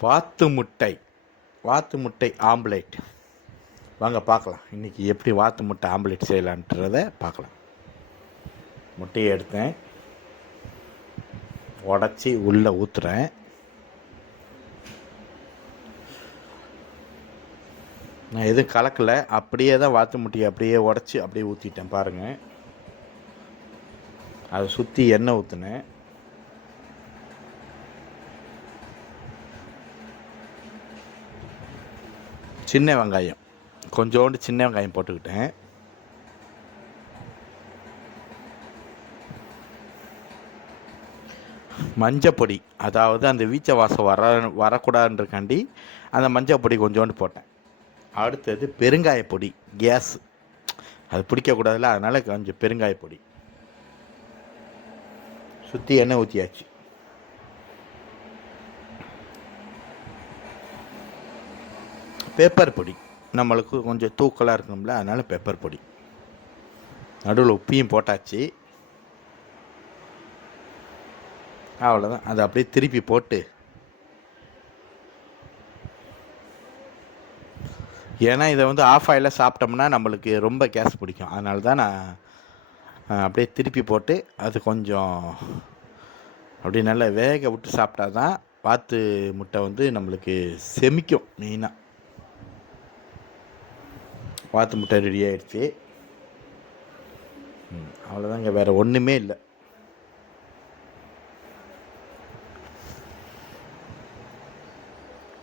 வாத்து முட்டை ஆம்லேட். வாங்க பார்க்கலாம் இன்றைக்கி எப்படி வாத்து முட்டை ஆம்லேட் செய்யலான்றதை பார்க்கலாம். முட்டையை எடுத்தேன், உடச்சி உள்ளே ஊற்றுறேன். நான் எதுவும் கலக்கலை, அப்படியே தான் வாத்து முட்டையை அப்படியே உடச்சி அப்படியே ஊற்றிட்டேன் பாருங்கள். அதை சுற்றி எண்ணெய் ஊற்றினேன். சின்ன வெங்காயம், கொஞ்சோண்டு சின்ன வெங்காயம் போட்டுக்கிட்டேன். மஞ்சப்பொடி, அதாவது அந்த வீச்ச வாசம் வரக்கூடாதுன்றக்காண்டி அந்த மஞ்சப்பொடி கொஞ்சோண்டு போட்டேன். அடுத்தது பெருங்காயப்பொடி, கேஸ் அது பிடிக்கக்கூடாதுல்ல, அதனால் கொஞ்சம் பெருங்காயப்பொடி. சுற்றி எண்ணெய் ஊற்றியாச்சு. பெப்பர் பொடி, நம்மளுக்கு கொஞ்சம் தூக்கலாக இருக்கணும்ல, அதனால் பெப்பர் பொடி. நடுவில் உப்பையும் போட்டாச்சு. அவ்வளோதான். அதை அப்படியே திருப்பி போட்டு, ஏன்னா இதை வந்து ஆஃப் ஆயிலில் சாப்பிட்டோம்னா நம்மளுக்கு ரொம்ப கேஸ் பிடிக்கும். அதனால தான் நான் அப்படியே திருப்பி போட்டு அது கொஞ்சம் அப்படி நல்லா வேக விட்டு சாப்பிட்டா தான் வாத்து முட்டை வந்து நம்மளுக்கு செமிக்கும். மெயினாக வாத்து முட்டை ரெடி ஆகிடுச்சு. அவ்வளோதாங்க, வேறு ஒன்றுமே இல்லை.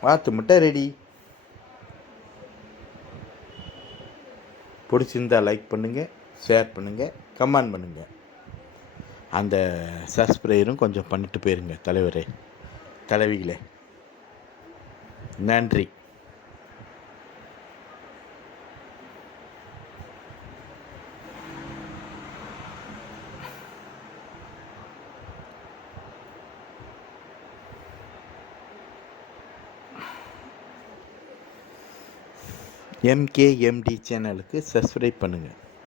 வாத்து முட்டை ரெடி. பிடிச்சிருந்தா லைக் பண்ணுங்கள், ஷேர் பண்ணுங்கள், கமெண்ட் பண்ணுங்கள். அந்த சப்ஸ்கிரைபரும் கொஞ்சம் பண்ணிட்டு போயிருங்க தலைவரே, தலைவிகளே. நன்றி. MKMD சேனலுக்கு சப்ஸ்கிரைப் பண்ணுங்கள்.